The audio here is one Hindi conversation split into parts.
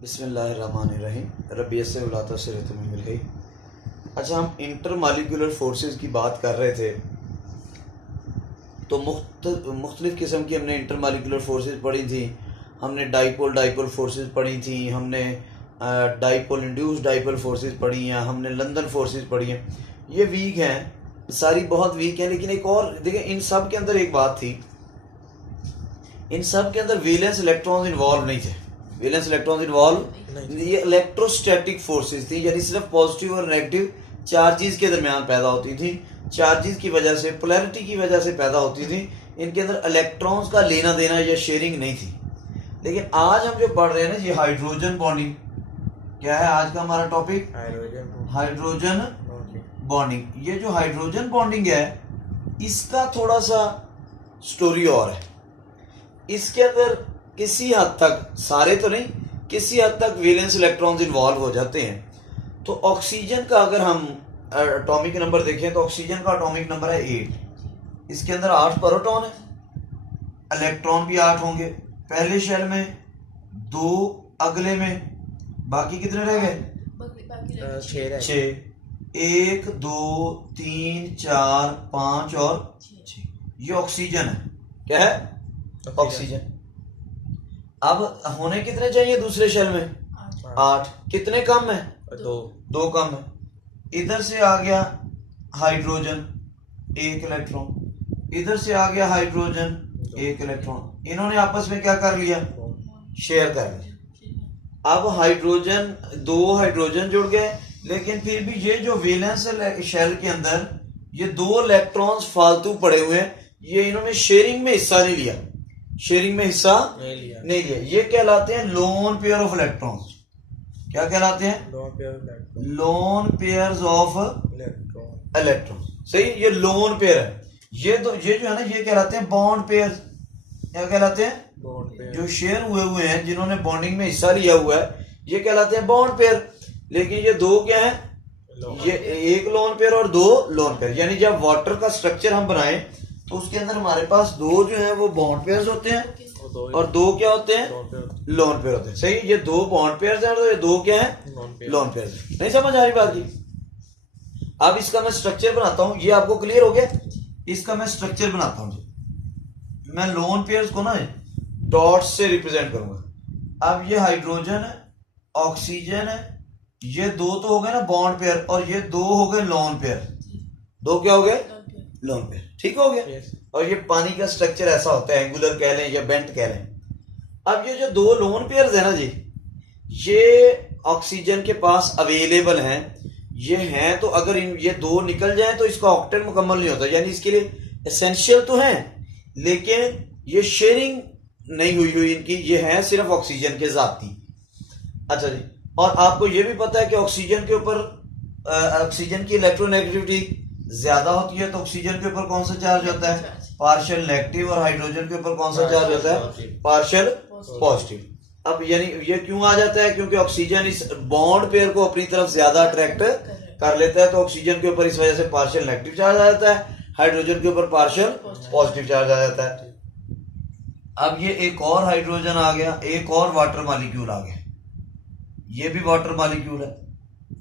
बिस्मिल्लाहिर्रहमानिर्रहीम। रब्बी से उलाता से तुम्हें मिल गई। अच्छा, हम इंटर मालिकुलर फोर्सेस की बात कर रहे थे तो मुख्तलिफ़ किस्म की हमने इंटर मालिकुलर फोर्सेस पढ़ी थी। हमने डाइपोल फोर्सेस पढ़ी थी, हमने डाइपोल इंड्यूस डाइपोल फोर्सेस पढ़ी हैं, हमने लंदन फोर्सेस पढ़ी हैं। ये वीक हैं, सारी बहुत वीक हैं। लेकिन एक और देखें, इन सब के अंदर एक बात थी, इन सब के अंदर वैलेंस इलेक्ट्रॉन्स इन्वॉल्व नहीं थे। वैलेंस इलेक्ट्रॉन्स इन्वॉल्व, ये इलेक्ट्रोस्टैटिक फोर्सेस थी, यानी सिर्फ पॉजिटिव और नेगेटिव चार्जेस के दरमियान पैदा होती थी। चार्जेस की वजह से, पोलैरिटी की वजह से पैदा होती थी। इनके अंदर इलेक्ट्रॉन्स का लेना देना या शेयरिंग नहीं थी। लेकिन आज हम जो पढ़ रहे हैं ना, ये हाइड्रोजन बॉन्डिंग। क्या है आज का हमारा टॉपिक? Hydrogen bonding. ये जो हाइड्रोजन बॉन्डिंग है, इसका थोड़ा सा स्टोरी और है। इसके अंदर किसी हद तक, सारे तो नहीं, किसी हद तक वैलेंस इलेक्ट्रॉन्स इन्वॉल्व हो जाते हैं। तो ऑक्सीजन का अगर हम एटॉमिक नंबर देखें तो ऑक्सीजन का एटॉमिक नंबर है 8। इसके अंदर 8 प्रोटॉन है, इलेक्ट्रॉन भी 8 होंगे। पहले शेल में 2, अगले में बाकी कितने रह गए? 6। 1 2 3 4 5 और 6। ये ऑक्सीजन है। क्या है? ऑक्सीजन। अब होने कितने चाहिए दूसरे शेल में? 8। कितने कम है? 2 कम है। इधर से आ गया हाइड्रोजन 1 इलेक्ट्रॉन, इधर से आ गया हाइड्रोजन 1 इलेक्ट्रॉन। इन्होंने आपस में क्या कर लिया? शेयर कर लिया। अब हाइड्रोजन, 2 हाइड्रोजन जुड़ गए। लेकिन फिर भी ये जो वैलेंस शेल के अंदर ये 2 इलेक्ट्रॉन्स फालतू पड़े हुए हैं, ये इन्होंने शेयरिंग में हिस्सा नहीं लिया। शेयरिंग में हिस्सा नहीं लिया। ये कहलाते हैं लोन पेयर ऑफ इलेक्ट्रॉन्स। क्या कहलाते हैं? Lone pairs of electron. सही, ये लोन पेयर है। ये जो है ना, ये कहलाते हैं बॉन्ड पेयर। क्या कहलाते हैं? जो शेयर हुए हैं, जिन्होंने बॉन्डिंग में हिस्सा लिया हुआ है, ये कहलाते हैं बॉन्ड पेयर। लेकिन ये 2 क्या है? ये 1 लोन पेयर और 2 लोन पेयर। यानी जब वाटर का स्ट्रक्चर हम बनाएं तो उसके अंदर हमारे पास 2 जो है वो बॉन्ड पेयर्स होते हैं और 2 क्या होते हैं? लोन पेयर होते हैं। सही, ये 2 बॉन्ड पेयर्स हैं और ये 2 क्या है? Lone pairs. नहीं समझ आ रही बात की? अब इसका मैं स्ट्रक्चर बनाता हूं। ये आपको क्लियर हो गया? इसका मैं स्ट्रक्चर बनाता हूं। मैं लोन पेयर्स को ना डॉट्स से रिप्रेजेंट करूंगा। अब ये हाइड्रोजन है, ऑक्सीजन है, ये 2 तो हो गए ना बॉन्ड पेयर, और ये 2 हो गए लोन पेयर। 2 क्या हो गए? Lone pair. ठीक हो गया? और ये पानी का स्ट्रक्चर ऐसा होता है, एंगुलर कह लें या बेंट कह लें। अब ये जो 2 लोन पेयर्स है ना जी, ये ऑक्सीजन के पास अवेलेबल हैं। ये हैं, तो अगर ये 2 निकल जाए तो इसका ऑक्टेट मुकम्मल नहीं होता। यानी इसके लिए एसेंशियल तो है, लेकिन ये शेयरिंग नहीं हुई इनकी। ये है सिर्फ ऑक्सीजन के जाती। अच्छा जी, और आपको ये भी पता है कि ऑक्सीजन के ऊपर ऑक्सीजन की इलेक्ट्रोनेगेटिविटी ज्यादा होती है, तो ऑक्सीजन के ऊपर कौन सा चार्ज होता है? Partial negative. और हाइड्रोजन के ऊपर कौन सा चार्ज होता है? Partial positive. अब यानी ये क्यों आ जाता है? क्योंकि ऑक्सीजन इस बॉन्ड पेयर को अपनी तरफ ज्यादा अट्रैक्ट कर लेता है, तो ऑक्सीजन के ऊपर इस वजह से पार्शियल नेगेटिव चार्ज आ जाता है, हाइड्रोजन के ऊपर पार्शियल पॉजिटिव चार्ज आ जाता है। अब ये एक और हाइड्रोजन आ गया, एक और वाटर मॉलिक्यूल आ गया। ये भी वाटर मॉलिक्यूल है।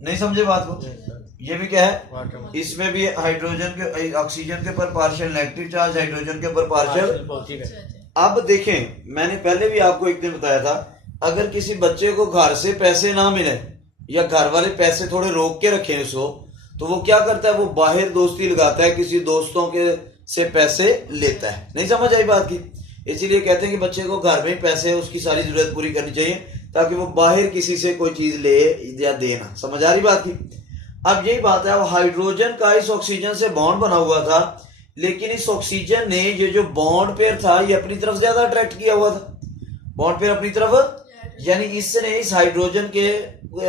नहीं समझे बात को? ये भी क्या है? इसमें भी हाइड्रोजन के, ऑक्सीजन के ऊपर पार्शियल नेगेटिव चार्ज, हाइड्रोजन के ऊपर पार्शियल। अब देखें, मैंने पहले भी आपको एक दिन बताया था, अगर किसी बच्चे को घर से पैसे ना मिले या घर वाले पैसे थोड़े रोक के रखें उसको, तो वो क्या करता है? वो बाहर दोस्ती लगाता है, किसी दोस्तों के से पैसे लेता है। नहीं समझ आई बात की? इसीलिए कहते हैं कि बच्चे को घर में ही पैसे, उसकी सारी जरूरत पूरी करनी चाहिए, ताकि वो बाहर किसी से कोई चीज ले या देना। समझ आ रही बात की? अब यही बात है। अब हाइड्रोजन का इस ऑक्सीजन से बॉन्ड बना हुआ था, लेकिन इस ऑक्सीजन ने ये जो बॉन्ड पेयर था, ये अपनी तरफ ज्यादा अट्रैक्ट किया हुआ था। बॉन्ड पेयर अपनी तरफ, यानी इसने इस हाइड्रोजन के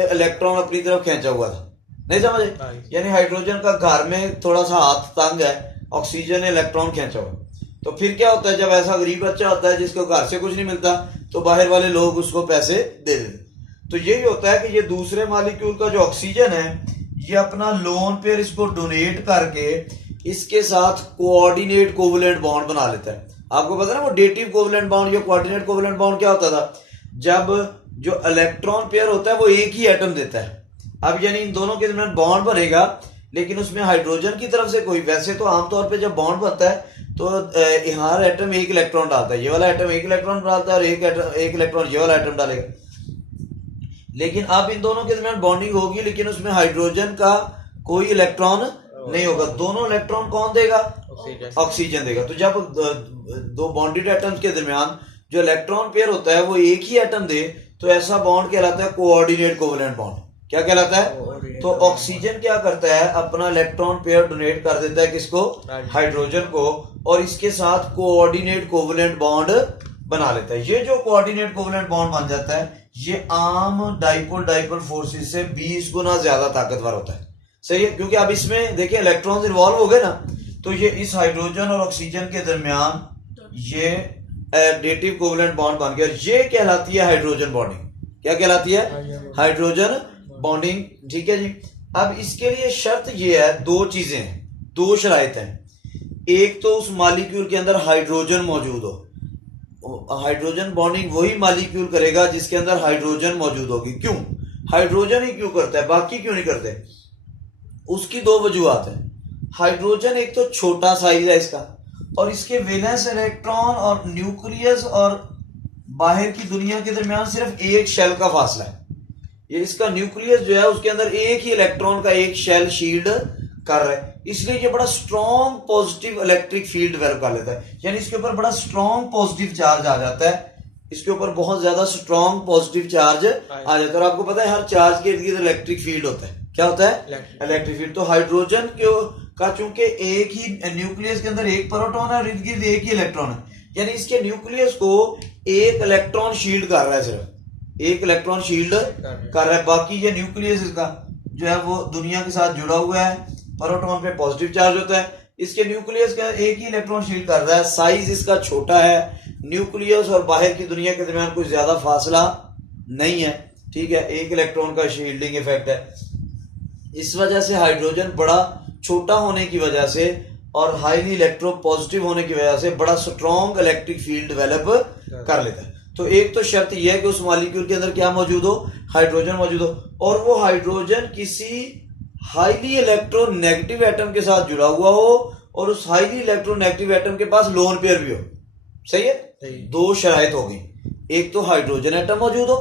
इलेक्ट्रॉन अपनी तरफ खींचा हुआ था। नहीं समझे? यानी हाइड्रोजन का घर में थोड़ा सा हाथ तंग है, ऑक्सीजन ने इलेक्ट्रॉन खींचा हुआ। तो फिर क्या होता है? जब ऐसा गरीब बच्चा होता है जिसको घर से कुछ नहीं मिलता, तो बाहर वाले लोग उसको पैसे दे देते। तो यही होता है कि ये दूसरे मॉलिक्यूल का जो ऑक्सीजन है, ये अपना लोन पेयर इसको डोनेट करके इसके साथ कोऑर्डिनेट कोवलेंट बॉन्ड बना लेता है। आपको पता है ना, वो डेटिव कोवलेंट बॉन्ड या कोऑर्डिनेट कोवलेंट बॉन्ड क्या होता था? जब जो इलेक्ट्रॉन पेयर होता है वो एक ही एटम देता है। अब यानी इन दोनों के दरमियान बॉन्ड बनेगा, लेकिन उसमें हाइड्रोजन की तरफ से कोई, वैसे तो आमतौर पे जब बॉन्ड बनता है तो हर एटम एक इलेक्ट्रॉन डालता है, ये वाला एटम एक इलेक्ट्रॉन डालता है और एक इलेक्ट्रॉन ये वाला एटम डालेगा। लेकिन अब इन दोनों के दरमियान बॉन्डिंग होगी, लेकिन उसमें हाइड्रोजन का कोई इलेक्ट्रॉन नहीं होगा। दोनों इलेक्ट्रॉन कौन देगा? ऑक्सीजन देगा। तो जब दो बॉन्डेड एटम्स के दरमियान जो इलेक्ट्रॉन पेयर होता है वो एक ही एटम दे, तो ऐसा बॉन्ड कहलाता है कोऑर्डिनेट कोवेलेंट बॉन्ड। क्या कहलाता है? तो ऑक्सीजन क्या करता है, अपना इलेक्ट्रॉन पेयर डोनेट कर देता है किसको? हाइड्रोजन को, और इसके साथ कोऑर्डिनेट कोवेलेंट बॉन्ड बना लेता है। ये जो कोऑर्डिनेट कोवेलेंट बॉन्ड बन जाता है, ये आम डाइपोल डाइपोल फोर्सेस से 20 गुना ज्यादा ताकतवर होता है। सही है, क्योंकि अब इसमें देखिए इलेक्ट्रॉन्स इन्वॉल्व हो गए ना, तो ये इस हाइड्रोजन और ऑक्सीजन के दरमियान ये एडिटिव कोवेलेंट बॉन्ड बन गया। ये कहलाती है हाइड्रोजन बॉन्डिंग। क्या कहलाती है? Hydrogen bonding. ठीक है जी। अब इसके लिए शर्त ये है, दो चीजें हैं, दो शराइत हैं। एक तो उस मॉलिक्यूल के अंदर हाइड्रोजन मौजूद हो। हाइड्रोजन बॉन्डिंग वही मॉलिक्यूल करेगा जिसके अंदर हाइड्रोजन मौजूद होगी। क्यों? हाइड्रोजन ही क्यों करता है, बाकी क्यों नहीं करते? उसकी दो वजूहत है। हाइड्रोजन एक तो छोटा साइज है इसका, और इसके वैलेंस इलेक्ट्रॉन और न्यूक्लियस और बाहर की दुनिया के दरमियान सिर्फ एक शेल का फासला है। ये इसका न्यूक्लियस जो है उसके अंदर एक ही इलेक्ट्रॉन का एक शेल शील्ड कर रहा है, इसलिए ये बड़ा strong positive electric field develop कर लेता है। यानी इसके ऊपर बड़ा स्ट्रॉन्ग पॉजिटिव चार्ज आ जाता है, इसके ऊपर बहुत ज्यादा स्ट्रॉन्ग पॉजिटिव चार्ज आ जाता है। और आपको पता है हर चार्ज के इर्द-गिर्द इलेक्ट्रिक फील्ड होता है। क्या होता है? Electric field. तो हाइड्रोजन का चूंकि एक ही न्यूक्लियस के अंदर एक प्रोटॉन है और इर्द गिर्द एक ही इलेक्ट्रॉन है, यानी इसके न्यूक्लियस को एक इलेक्ट्रॉन शील्ड कर रहा है, सिर्फ एक इलेक्ट्रॉन शील्ड कर रहा है। बाकी ये न्यूक्लियस इसका जो है वो दुनिया के साथ जुड़ा हुआ है, प्रोटॉन पे पॉजिटिव चार्ज होता है, इसके न्यूक्लियस का एक ही इलेक्ट्रॉन शील्ड कर रहा है। साइज इसका छोटा है, न्यूक्लियस और बाहर की दुनिया के दरमियान कोई ज्यादा फासला नहीं है। ठीक है, एक इलेक्ट्रॉन का शील्डिंग इफेक्ट है। इस वजह से हाइड्रोजन बड़ा छोटा होने की वजह से और हाईली इलेक्ट्रो पॉजिटिव होने की वजह से बड़ा स्ट्रॉन्ग इलेक्ट्रिक फील्ड डेवलप कर लेता है। तो एक तो शर्त यह है कि उस मॉलिक्यूल के अंदर क्या मौजूद हो? हाइड्रोजन मौजूद हो, और वो हाइड्रोजन किसी हाईली इलेक्ट्रोनेगेटिव एटम के साथ जुड़ा हुआ हो, और उस हाईली इलेक्ट्रोनेगेटिव एटम के पास लोन पेयर भी हो। सही है? दो शराइत हो गई, एक तो हाइड्रोजन एटम मौजूद हो,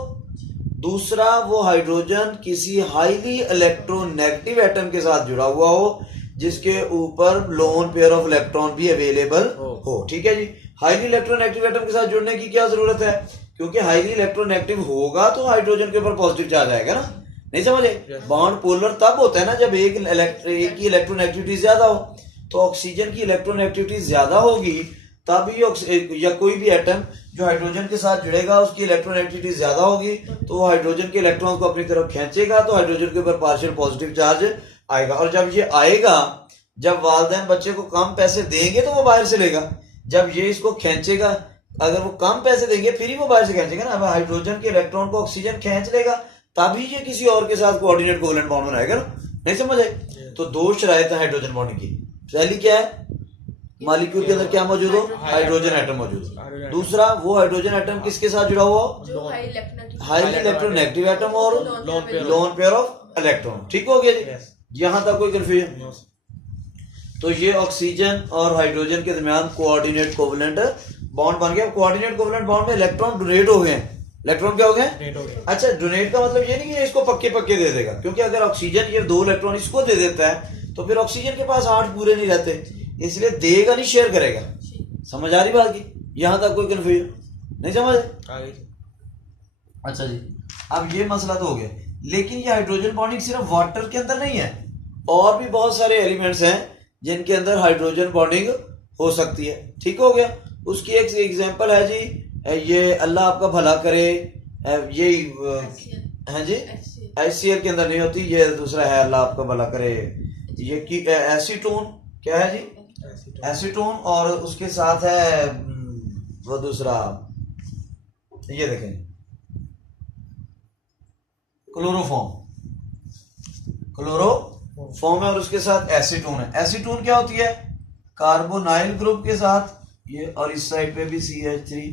दूसरा वो हाइड्रोजन किसी हाईली इलेक्ट्रोनेगेटिव एटम के साथ जुड़ा हुआ हो जिसके ऊपर लोन पेयर ऑफ इलेक्ट्रॉन भी अवेलेबल हो। ठीक है जी। हाईली इलेक्ट्रोनेगेटिव एटम के साथ जुड़ने की क्या जरूरत है? क्योंकि हाईली इलेक्ट्रोनेगेटिव होगा तो हाइड्रोजन के ऊपर पॉजिटिव चार्ज आएगा ना। नहीं समझे? बॉन्ड पोलर तब होता है ना जब एक की इलेक्ट्रोनेगेटिविटी ज्यादा हो। तो ऑक्सीजन की इलेक्ट्रोनेगेटिविटी ज्यादा होगी तभी या कोई भी एटम जो हाइड्रोजन के साथ जुड़ेगा उसकी इलेक्ट्रोनेगेटिविटी ज्यादा होगी, तो वो हाइड्रोजन के इलेक्ट्रॉन को अपनी तरफ खींचेगा, तो हाइड्रोजन के ऊपर पार्शियल पॉजिटिव चार्ज आएगा। और जब ये आएगा, जब वालिदैन बच्चे को कम पैसे देंगे तो वो बाहर से लेगा, जब ये इसको खींचेगा, अगर वो कम पैसे देंगे फिर ही वो बाहर से खींचेगा ना। अब हाइड्रोजन के इलेक्ट्रॉन को ऑक्सीजन खींच लेगा तभी ये किसी और के साथ कोऑर्डिनेट कोवेलेंट बॉन्ड बनाएगा ना। नहीं समझ आए? तो दो शराइत है हाइड्रोजन बॉन्डिंग की। पहली क्या है? मॉलिक्यूल के अंदर क्या मौजूद हो? हाइड्रोजन एटम मौजूद हो। दूसरा, वो हाइड्रोजन एटम किसके साथ जुड़ा हुआ हो? हाईली इलेक्ट्रोनेगेटिव एटम और लोन पेयर ऑफ इलेक्ट्रॉन। ठीक हो गया जी? यहां तक कोई कंफ्यूजन? तो ये ऑक्सीजन और हाइड्रोजन के दरमियान कोऑर्डिनेट कोवेलेंट बॉन्ड बन गया। कोऑर्डिनेट कोवेलेंट बॉन्ड में इलेक्ट्रॉन डोनेट हो गए। इलेक्ट्रॉन क्या हो गए? अच्छा, डोनेट का मतलब ये नहीं कि इसको पक्के पक्के दे देगा, क्योंकि अगर ऑक्सीजन ये 2 इलेक्ट्रॉन इसको दे देता है तो फिर ऑक्सीजन के पास 8 पूरे नहीं रहते, इसलिए देगा नहीं, शेयर करेगा। समझ आ रही बात की? यहां तक कोई कंफ्यूजन नहीं? समझ? अच्छा जी, अब ये मसला तो हो गया। लेकिन ये हाइड्रोजन बॉन्डिंग सिर्फ वाटर के अंदर नहीं है, और भी बहुत सारे एलिमेंट्स हैं जिनके अंदर हाइड्रोजन बॉन्डिंग हो सकती है। ठीक हो गया? उसकी एक एग्जांपल है जी, ये अल्लाह आपका भला करे, ये है जी, HCl के अंदर नहीं होती, ये दूसरा है अल्लाह आपका भला करे, ये की एसीटोन। क्या है जी? एसीटोन। और उसके साथ है वो दूसरा, ये देखें, क्लोरोफॉर्म। क्लोरोफॉर्म है और उसके साथ एसीटोन है। एसीटोन क्या होती है? कार्बोनाइल ग्रुप के साथ ये, और इस साइड पे भी CH3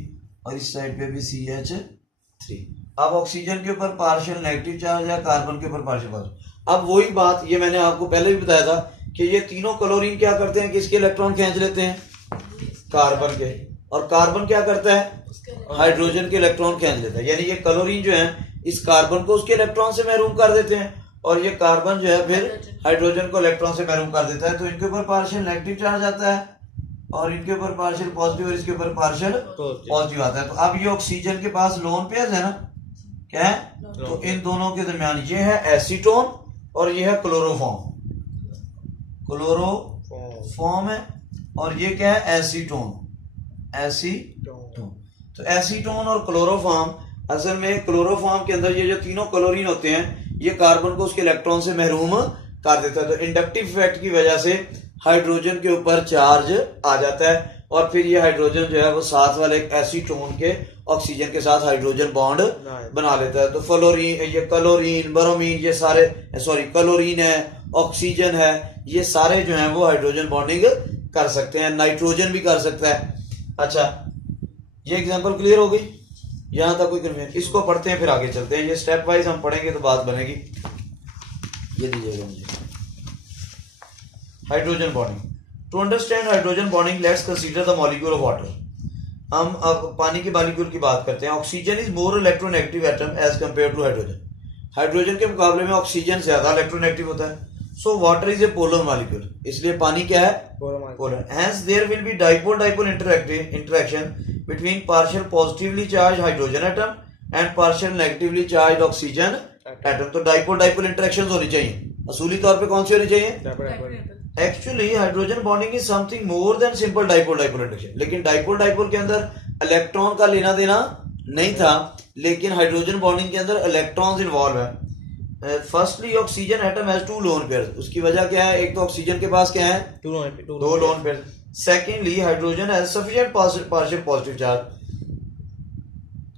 और इस साइड पे भी CH3। अब ऑक्सीजन के ऊपर पार्शियल नेगेटिव चार्ज है, कार्बन के ऊपर पार्शियल पॉजिटिव। अब वही बात ये मैंने आपको पहले भी बताया था कि ये तीनों क्लोरीन क्या करते हैं, किसके इलेक्ट्रॉन खींच लेते हैं, कार्बन के, और कार्बन क्या करता है, हाइड्रोजन के इलेक्ट्रॉन खींच लेता है। यानी ये क्लोरीन जो है इस कार्बन को उसके इलेक्ट्रॉन से महरूम कर देते हैं, और ये कार्बन जो है फिर हाइड्रोजन को इलेक्ट्रॉन से महरूम कर देता है। तो इनके ऊपर पार्शियल नेगेटिव चार्ज आता है और इनके ऊपर पार्शियल पॉजिटिव और इसके ऊपर पार्शियल पॉजिटिव आता है। तो अब ये ऑक्सीजन के पास लोन पेयर्स है ना, क्या है, तो इन दोनों के दरमियान ये है एसीटोन और ये है क्लोरोफॉर्म, क्लोरोफॉर्म है, और ये क्या है, एसीटोन, एसीटोन। तो एसीटोन और क्लोरोफॉर्म, असल में क्लोरोफॉर्म के अंदर ये जो तीनों क्लोरीन होते हैं ये कार्बन को उसके इलेक्ट्रॉन से महरूम कर देता है। तो इंडक्टिव इफेक्ट की वजह से हाइड्रोजन के ऊपर चार्ज आ जाता है, और फिर ये हाइड्रोजन जो है वो साथ वाले एसीटोन के ऑक्सीजन के साथ हाइड्रोजन बॉन्ड बना लेता है। तो फ्लोरीन, ये क्लोरीन, ब्रोमीन, ये सारे, सॉरी क्लोरीन है, ऑक्सीजन है, ये सारे जो हैं वो हाइड्रोजन बॉन्डिंग कर सकते हैं, नाइट्रोजन भी कर सकता है। अच्छा, ये एग्जांपल क्लियर हो गई, यहां तक कोई कंफ्यूजन? इसको पढ़ते हैं फिर आगे चलते हैं, ये स्टेप वाइज हम पढ़ेंगे तो बात बनेगी। ये दीजिएगा मुझे, hydrogen bonding. To understand hydrogen bonding let's consider the molecule of water. हम अब पानी के मॉलिक्यूल की बात करते हैं। Oxygen is more electronegative atom as compare to hydrogen. Hydrogen के मुकाबले में ऑक्सीजन ज्यादा इलेक्ट्रोनेगेटिव होता है। So water is a polar molecule, इसलिए पानी क्या है, polar. Hence there will be dipole dipole interaction between partial positively charge hydrogen atom and partial negatively charge oxygen atom. तो डाइपोल डाइपोल इंटरेक्शंस होनी चाहिए। असूली तौर पे कौन सी होनी चाहिए? Actually hydrogen bonding is something more than simple dipole dipole interaction. लेकिन डाइपोल डाइपोल के अंदर इलेक्ट्रॉन का लेना देना नहीं था, लेकिन हाइड्रोजन बॉन्डिंग के अंदर इलेक्ट्रॉन्स इन्वॉल्व है। Firstly oxygen atom has two lone pairs. उसकी वजह क्या है? एक तो ऑक्सीजन के पास क्या है, दो lone pairs. Secondly hydrogen has sufficient partial positive charge.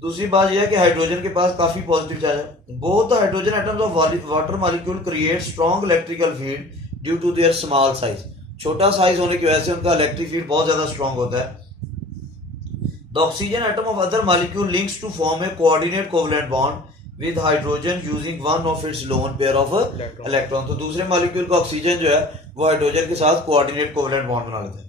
दूसरी बात यह है कि हाइड्रोजन के पास काफी पॉजिटिव चार्ज है। Both the hydrogen atoms of water molecule create strong electrical field due to their small size. छोटा साइज होने की वजह से उनका इलेक्ट्रिक फील्ड बहुत ज्यादा स्ट्रॉन्ग होता है। The oxygen atom of other molecule links to form a coordinate covalent bond with hydrogen using one of its lone pair of electron. तो दूसरे मॉलिक्यूल का ऑक्सीजन जो है वो हाइड्रोजन के साथ कोऑर्डिनेट कोवलेंट बॉन्ड बना लेते हैं।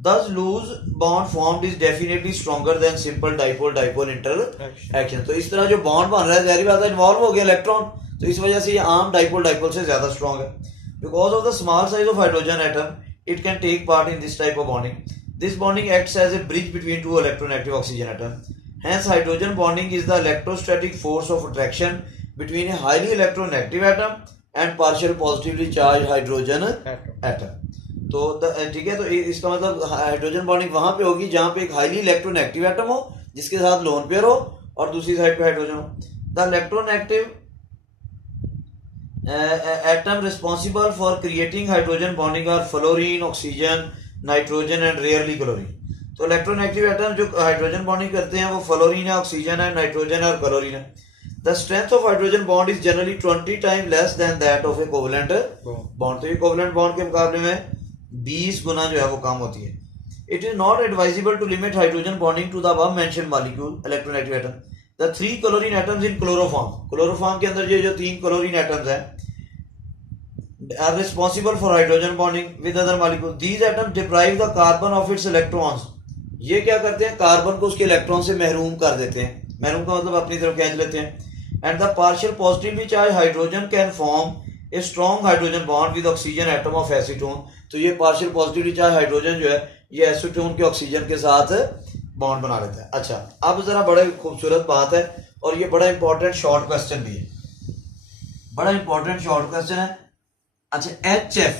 Thus loose bond formed is definitely stronger than simple dipole dipole interaction। तो इस तरह जो बॉन्ड बन रहा है जाहिर बात है इन्वॉल्व हो गया इलेक्ट्रॉन, तो इस वजह से ये आम डाइपोल डाइपोल से ज्यादा स्ट्रॉन्ग है। Because of the small size of hydrogen atom, it can take part in this type of bonding. This bonding acts as a bridge between two electronegative oxygen atoms. Hence, hydrogen bonding is the electrostatic force of attraction between a highly electronegative atom and partial positively charged hydrogen atom. तो ठीक है, तो इसका मतलब हाइड्रोजन बॉन्डिंग वहां पे होगी जहां पे एक हाईली इलेक्ट्रोनेगेटिव एटम हो जिसके साथ लोन पेयर हो और दूसरी साइड पे हाइड्रोजन हो। The electronegative atom responsible for creating hydrogen bonding are fluorine, oxygen, nitrogen and rarely chlorine. तो इलेक्ट्रोनेगेटिव एटम जो हाइड्रोजन बॉन्डिंग करते हैं वो फ्लोरीन है, ऑक्सीजन है, नाइट्रोजन है और क्लोरीन है। The strength of hydrogen bond is generally 20 times less than that of a covalent bond। तो ये कोवलेंट बॉन्ड के मुकाबले में 20 गुना जो है वो कम होती है। It is not advisable to limit hydrogen bonding to the above mentioned molecule electronegative atom. The 3 chlorine atoms in chloroform, chloroform के अंदर ये जो 3 chlorine atoms हैं are responsible for hydrogen bonding with other molecules. These atoms deprive the carbon of its electrons। ये क्या करते हैं? कार्बन को उसके इलेक्ट्रॉन से महरूम कर देते हैं। महरूम का मतलब अपनी तरफ खींच लेते हैं। And the partial positively charged hydrogen can form a strong hydrogen bond with oxygen atom of acetone। तो ये पार्शियल पॉजिटिवली चार्ज हाइड्रोजन जो है ये एसीटोन के ऑक्सीजन के साथ बॉन्ड बना लेता है। अच्छा, अब जरा बड़ा खूबसूरत बात है और ये बड़ा इंपॉर्टेंट शॉर्ट क्वेश्चन भी है, बड़ा इंपॉर्टेंट शॉर्ट क्वेश्चन है। अच्छा, HF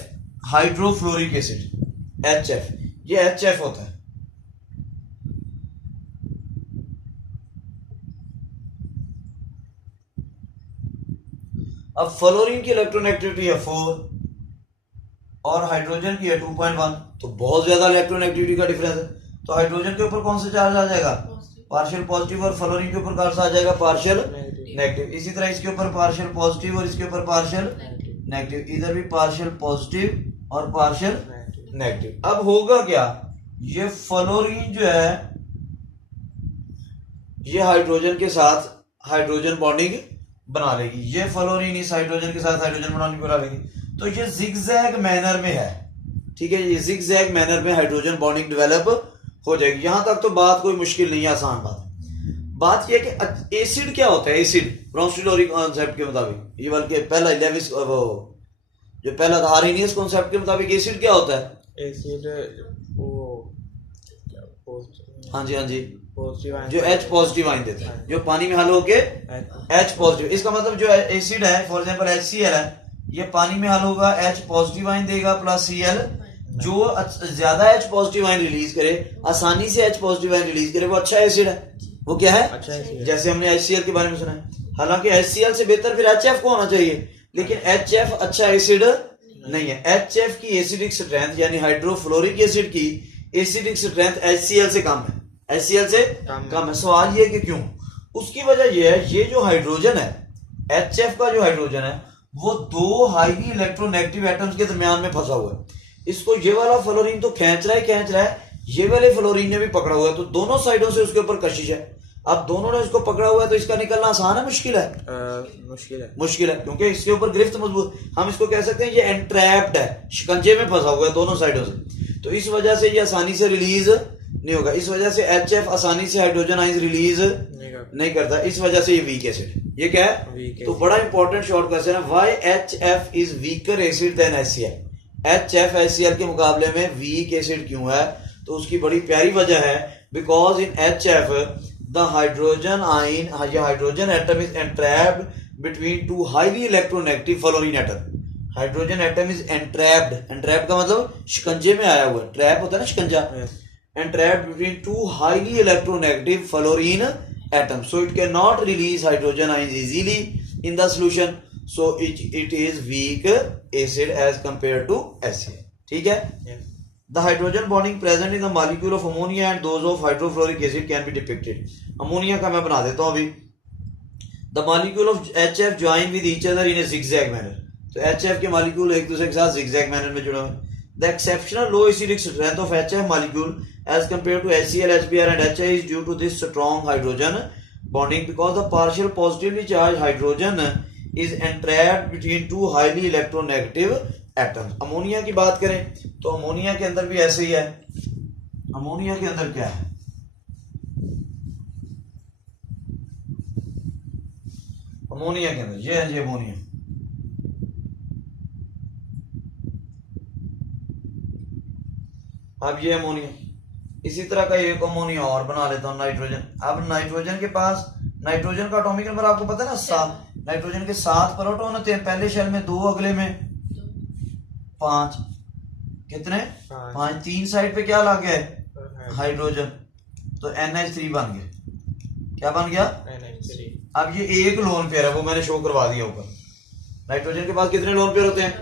हाइड्रोफ्लोरिक एसिड, HF ये HF होता है। अब फ्लोरीन की इलेक्ट्रोनेगेटिविटी है 4 और हाइड्रोजन की है 2.1, तो बहुत ज्यादा इलेक्ट्रोनेगेटिविटी का डिफरेंस है। तो हाइड्रोजन के ऊपर कौन सा चार्ज आ जाएगा? पार्शियल पॉजिटिव, और फ्लोरीन के ऊपर कौन सा आ जाएगा? Partial negative. इसी तरह इसके ऊपर पार्शियल पॉजिटिव और इसके ऊपर पार्शियल नेगेटिव, इधर भी पार्शियल पॉजिटिव और पार्शियल नेगेटिव। अब होगा क्या? ये फ्लोरीन जो है ये हाइड्रोजन के साथ हाइड्रोजन बॉन्डिंग बना लेगी। ये फ्लोरीन इस हाइड्रोजन के साथ हाइड्रोजन बॉन्डिंग बना लेगी। तो ये जिगजैग मैनर में है, ठीक है, ये जिगजैग मैनर में हाइड्रोजन बॉन्डिंग डेवलप हो जाएगी। यहां तक तो बात कोई मुश्किल नहीं है, आसान बात यह है कि एसिड क्या होता है। एसिड ब्रोंस्टोलोरी कॉन्सेप्ट के मुताबिक, ये बल्कि पहला लेविस वो जो पहला था आर्हेनियस कॉन्सेप्ट के मुताबिक एसिड क्या होता है। एसिड वो हाँ जी पॉजिटिव जो H पॉजिटिव आयन देता है, जो पानी में हल होके H पॉजिटिव। इसका मतलब जो एसिड है, फॉर एग्जांपल HCl है, ये पानी में हल होगा, H पॉजिटिव आयन देगा प्लस Cl। जो ज्यादा H पॉजिटिव आयन रिलीज करे, आसानी से H पॉजिटिव आयन रिलीज करे, वो अच्छा एसिड है। वो क्या है? अच्छा एसिड। जैसे हमने HCl के बारे में सुना है, हालांकि HCl से बेहतर फिर HF को होना चाहिए, लेकिन HF अच्छा एसिड नहीं है। HF की एसिडिक स्ट्रेंथ यानी हाइड्रोफ्लोरिक एसिड की एसिडिक स्ट्रेंथ HCl से कम है, HCl से कम है। सवाल ये कि क्यों? उसकी वजह ये है, ये जो हाइड्रोजन है, HF का जो हाइड्रोजन है, वो दो हाईली इलेक्ट्रोनेगेटिव एटम्स के दरमियान में फंसा हुआ है। इसको ये वाला फ्लोरीन तो खींच रहा है, ये वाले फ्लोरीन ने भी पकड़ा हुआ है, तो दोनों साइडों से उसके ऊपर कशिश है। अब दोनों ने इसको पकड़ा हुआ है, तो इसका निकलना आसान है मुश्किल है? मुश्किल है, क्योंकि इसके ऊपर गिरफ्त मजबूत, हम इसको कह सकते हैं ये एंट्रैप्ड है, शिकंजे में फंसा हुआ है दोनों साइडों से। तो इस वजह से ये आसानी से रिलीज नहीं होगा। इस वजह से HF आसानी से हाइड्रोजन आयंस रिलीज नहीं करता, इस वजह से ये वीक एसिड। ये क्या है? तो बड़ा इंपॉर्टेंट शॉर्ट क्वेश्चन है, why HF is weaker acid than HCl। HF HCl के मुकाबले में वीक एसिड क्यों है? तो उसकी बड़ी प्यारी वजह है, because in HF the hydrogen ion, hydrogen atom is entrapped between two highly electronegative fluorine atom. Hydrogen atom is entrapped का मतलब शिकंजे में आया हुआ है, ट्रैप होता है ना शिकंजा। Entrapped between two highly electronegative fluorine atom, so it can not release hydrogen ions easily in the solution, so it is weak acid as compare to HCl। ठीक है? The hydrogen bonding present in the molecule of ammonia and those of hydrofluoric acid can be depicted. Ammonia का मैं बना देता हूँ अभी। The molecule of HF join with each other in a zigzag manner. तो HF के molecule एक दूसरे के साथ zigzag manner में जुड़े हुए। The exceptional low acidic strength of HF molecule as compared to HCl, HBr and HI is due to this strong hydrogen bonding, because the partial positively charged hydrogen is entrapped between two highly electronegative atoms. Ammonia की बात करें तो अमोनिया के अंदर भी ऐसे ही है। अमोनिया के अंदर क्या है? अमोनिया के अंदर ये है जी अमोनिया। अब ये अमोनिया, इसी तरह का एक अमोनिया और बना लेता हूं, नाइट्रोजन। अब नाइट्रोजन के पास, नाइट्रोजन का एटॉमिक नंबर आपको पता है ना 7। नाइट्रोजन के 7 प्रोटॉन होते हैं, पहले शेल में 2, अगले में 5। कितने? 5। 3 साइड पे क्या लग गए? हाइड्रोजन, तो NH3 बन गया। क्या बन गया? NH3। अब ये एक लोन पेयर है, वो मैंने शो करवा दिया ऊपर। नाइट्रोजन के पास कितने लोन पेयर होते हैं?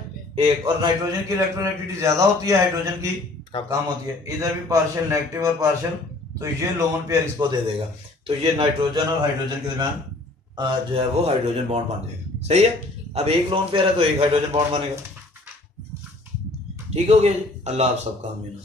एक। और नाइट्रोजन की इलेक्ट्रोनेगेटिविटी ज्यादा होती है, हाइड्रोजन की कम होती है। इधर भी पार्शियल नेगेटिव और पार्शियल, तो ये लोन पेयर इसको दे देगा। तो ये नाइट्रोजन और हाइड्रोजन के दरमियान जो है वो हाइड्रोजन बॉन्ड बन जाएगा। सही है? अब एक लोन पेयर है तो एक हाइड्रोजन बॉन्ड बनेगा। ठीक हो गया जी। अल्लाह आप सबका आमीन।